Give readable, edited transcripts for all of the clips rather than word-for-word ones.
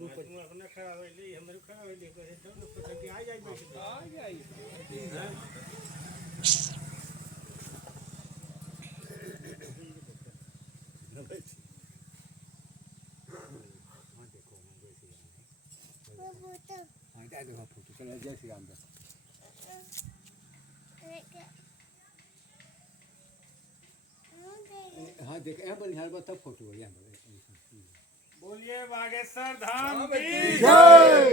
अपना खड़ा हो ले हमरे खड़ा हो ले करे तो पता कि आ जाई देखो फोटो चला जय श्री राम हाँ देख बढ़िया तब फोटो बढ़िया बोलिए बागेश्वर धाम की जय,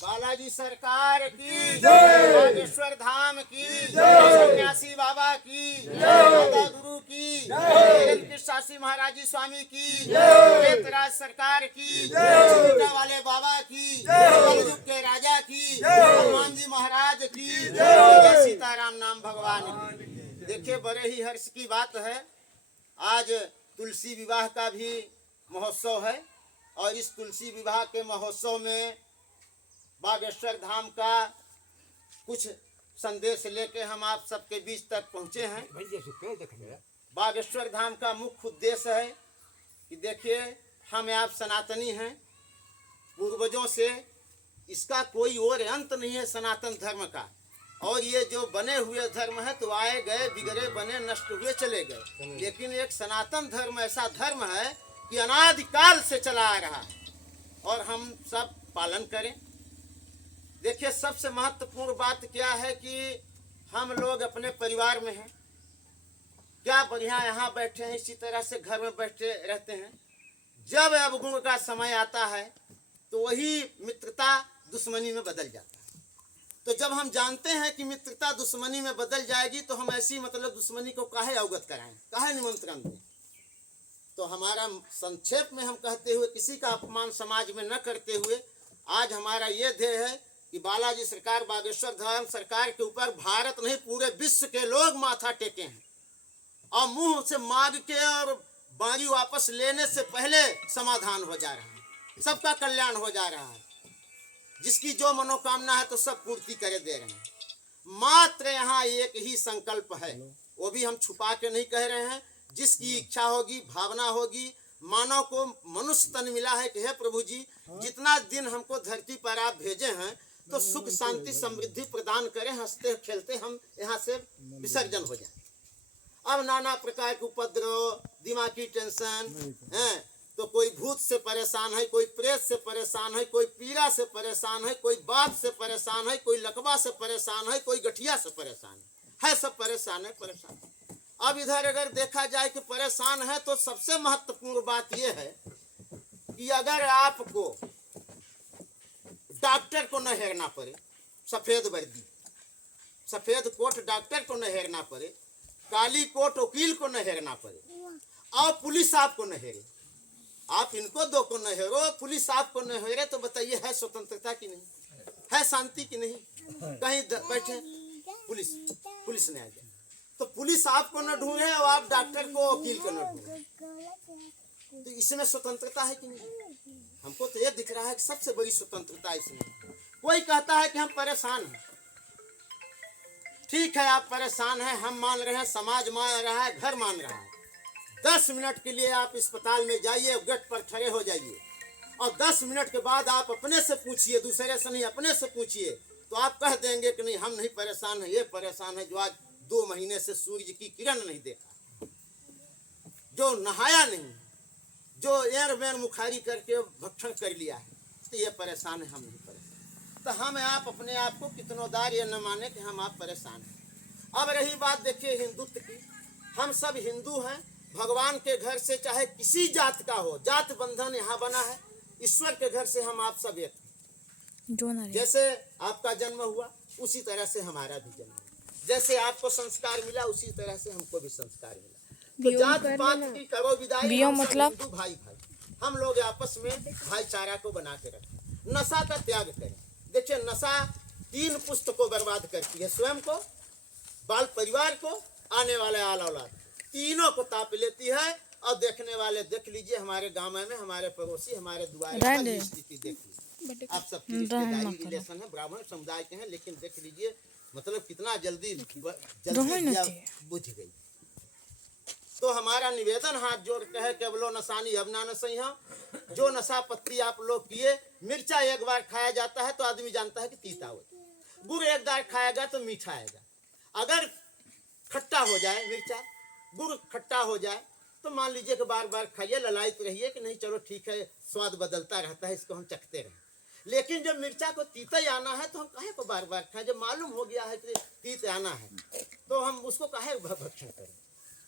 बालाजी सरकार की जय, बागेश्वर धाम की जय, सन्यासी बाबा की जय, माता गुरु की जय, कृष्णासी महाराज जी स्वामी की जय, राज सरकार की जय, वाले बाबा की जय, के राजा की हनुमान जी महाराज की जय, सीताराम नाम भगवान की। देखिए बड़े ही हर्ष की बात है, आज तुलसी विवाह का भी महोत्सव है और इस तुलसी विवाह के महोत्सव में बागेश्वर धाम का कुछ संदेश लेके हम आप सबके बीच तक पहुँचे हैं। बागेश्वर धाम का मुख्य उद्देश्य है कि देखिए हम आप सनातनी हैं, पूर्वजों से इसका कोई और अंत नहीं है सनातन धर्म का, और ये जो बने हुए धर्म है तो आए गए बिगड़े बने नष्ट हुए चले गए, लेकिन एक सनातन धर्म ऐसा धर्म है कि अनादिकाल से चला आ रहा है और हम सब पालन करें। देखिए सबसे महत्वपूर्ण बात क्या है कि हम लोग अपने परिवार में हैं, क्या बढ़िया यहाँ बैठे हैं, इसी तरह से घर में बैठे रहते हैं। जब अवगुण का समय आता है तो वही मित्रता दुश्मनी में बदल जाता है। तो जब हम जानते हैं कि मित्रता दुश्मनी में बदल जाएगी तो हम ऐसी मतलब दुश्मनी को काहे अवगत कराएं, काहे निमंत्रण दें। तो हमारा संक्षेप में हम कहते हुए किसी का अपमान समाज में न करते हुए आज हमारा ये ध्येय है कि बालाजी सरकार बागेश्वर धाम सरकार के ऊपर भारत नहीं पूरे विश्व के लोग माथा टेके हैं और मुंह से मांग के और बारी वापस लेने से पहले समाधान हो जा रहा है, सबका कल्याण हो जा रहा है। जिसकी जो मनोकामना है तो सब पूर्ति करे दे रहे हैं। मात्र यहाँ एक ही संकल्प है, वो भी हम छुपा के नहीं कह रहे हैं। जिसकी इच्छा होगी भावना होगी, मानव को मनुष्य तन मिला है कि हे प्रभु जी जितना दिन हमको धरती पर आप भेजे हैं तो सुख शांति समृद्धि प्रदान करें, हंसते खेलते हम यहाँ से विसर्जन हो जाए। अब नाना प्रकार के उपद्रव, दिमागी टेंशन है, तो कोई भूत से परेशान है, कोई प्रेत से परेशान है, कोई पीड़ा से परेशान है, कोई बात से परेशान है, कोई लकवा से परेशान है, कोई गठिया से परेशान है, सब परेशान है। अब इधर अगर देखा जाए कि परेशान है तो सबसे महत्वपूर्ण बात यह है कि अगर आपको डॉक्टर को न हेरना पड़े, सफेद वर्दी सफेद कोट डॉक्टर को न हेरना पड़े, काली कोट वकील को न हेरना पड़े और पुलिस आपको न हेरे, आप इनको दो को न हेरो, पुलिस आपको न हेरे, तो बताइए है स्वतंत्रता की नहीं, है शांति की नहीं। कहीं बैठे पुलिस ने आ जाए तो पुलिस आपको न ढूंढे और आप डॉक्टर को वकील को न ढूंढे, तो इसमें स्वतंत्रता है कि नहीं। हमको तो ये दिख रहा है कि सबसे बड़ी स्वतंत्रता इसमें। कोई कहता है कि हम परेशान हैं, ठीक है आप परेशान हैं, हम मान रहे हैं, समाज मान रहा है, घर मान रहा है। 10 मिनट के लिए आप अस्पताल में जाइए, गेट पर खड़े हो जाइए और 10 मिनट के बाद आप अपने से पूछिए, दूसरे से नहीं अपने से पूछिए, तो आप कह देंगे कि नहीं हम नहीं परेशान है, ये परेशान है जो आज 2 महीने से सूर्य की किरण नहीं देखा, जो नहाया नहीं, जो एर बेर मुखारी करके भक्षण कर लिया है, तो ये परेशान है, हम नहीं परेशान। तो हम आप अपने आप को कितनोदार ये न माने कि हम आप परेशान हैं। अब रही बात देखिए हिंदुत्व की, हम सब हिंदू हैं, भगवान के घर से चाहे किसी जात का हो, जात बंधन यहाँ बना है, ईश्वर के घर से हम आप सब एक हैं। जैसे आपका जन्म हुआ उसी तरह से हमारा भी जन्म हुआ, जैसे आपको संस्कार मिला उसी तरह से हमको भी संस्कार मिला। तो जात पात की करो विदाई, मतलब हिंदू भाई भाई हम लोग आपस में भाईचारा को बना के रखें, नशा का त्याग करें। देखिए नशा 3 पुष्ट को बर्बाद करती है, स्वयं को, बाल परिवार को, आने वाले आल औलाद, तीनों को ताप लेती है। और देखने वाले देख लीजिए, हमारे गांव में हमारे पड़ोसी हमारे दुआरे की स्थिति देख लीजिए। आप सब रिलेशन है, ब्राह्मण समुदाय के हैं, लेकिन देख लीजिए मतलब कितना जल्दी बुझ गई। तो हमारा निवेदन हाथ जोड़ के है कि अबलो नसानी अब ना नसई हो। जो नशा पत्ती आप लोग किए, मिर्चा एक बार खाया जाता है तो आदमी जानता है कि तीता होता है, गुड़ एक बार खाएगा तो मीठा आएगा। अगर खट्टा हो जाए मिर्चा, गुड़ खट्टा हो जाए तो मान लीजिए कि बार बार खाइए, ललायत रहिए कि नहीं चलो ठीक है, स्वाद बदलता रहता है, इसको हम चखते रहें। लेकिन जब मिर्चा को तीता ही आना है तो हम काहे को बार बार खाएं? जब मालूम हो गया है कि तीत आना है तो हम उसको काहे भक्षण करें?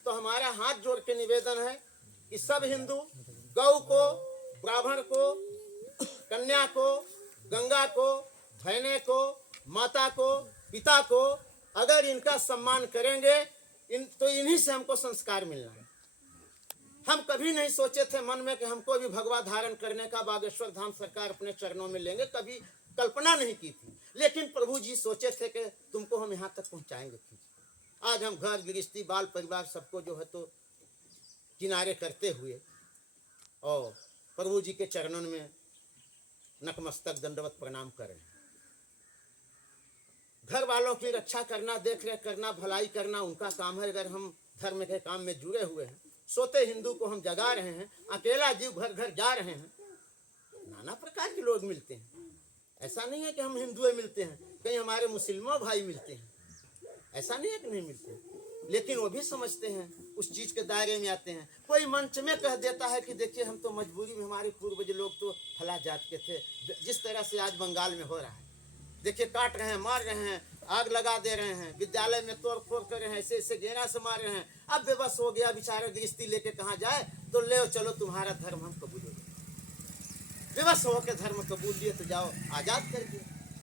तो हमारा हाथ जोड़ के निवेदन है कि सब हिंदू गौ को, ब्राह्मण को, कन्या को, गंगा को, बहने को, माता को, पिता को, अगर इनका सम्मान करेंगे तो इन्हीं से हमको संस्कार मिलना है। हम कभी नहीं सोचे थे मन में कि हमको भी भगवा धारण करने का बागेश्वर धाम सरकार अपने चरणों में लेंगे, कभी कल्पना नहीं की थी। लेकिन प्रभु जी सोचे थे कि तुमको हम यहाँ तक पहुँचाएंगे। आज हम घर गृहस्थी बाल परिवार सबको जो है तो किनारे करते हुए और प्रभु जी के चरणों में नतमस्तक दंडवत प्रणाम करें। घर वालों की रक्षा करना, देख रेख करना, भलाई करना उनका काम है। अगर हम धर्म के काम में जुड़े हुए हैं, सोते हिंदू को हम जगा रहे हैं, अकेला जीव घर घर जा रहे हैं, नाना प्रकार के लोग मिलते हैं। ऐसा नहीं है कि हम हिंदुए मिलते हैं, कहीं हमारे मुसलमान भाई मिलते हैं, ऐसा नहीं है कि नहीं मिलते, लेकिन वो भी समझते हैं, उस चीज के दायरे में आते हैं। कोई मंच में कह देता है कि देखिए हम तो मजबूरी में, हमारे पूर्वज लोग तो फला जात के थे, जिस तरह से आज बंगाल में हो रहा है, देखिए काट रहे हैं, मार रहे हैं, आग लगा दे रहे हैं, विद्यालय में तोड़ फोड़ कर रहे हैं, ऐसे ऐसे घेरा से मार रहे हैं। अब बेबस हो गया बेचारा, गृहस्थी लेके कहाँ जाए? तो ले चलो तुम्हारा धर्म हम कबूल हो गए। बेबस होकर धर्म कबूल लिए तो जाओ आजाद कर दिए।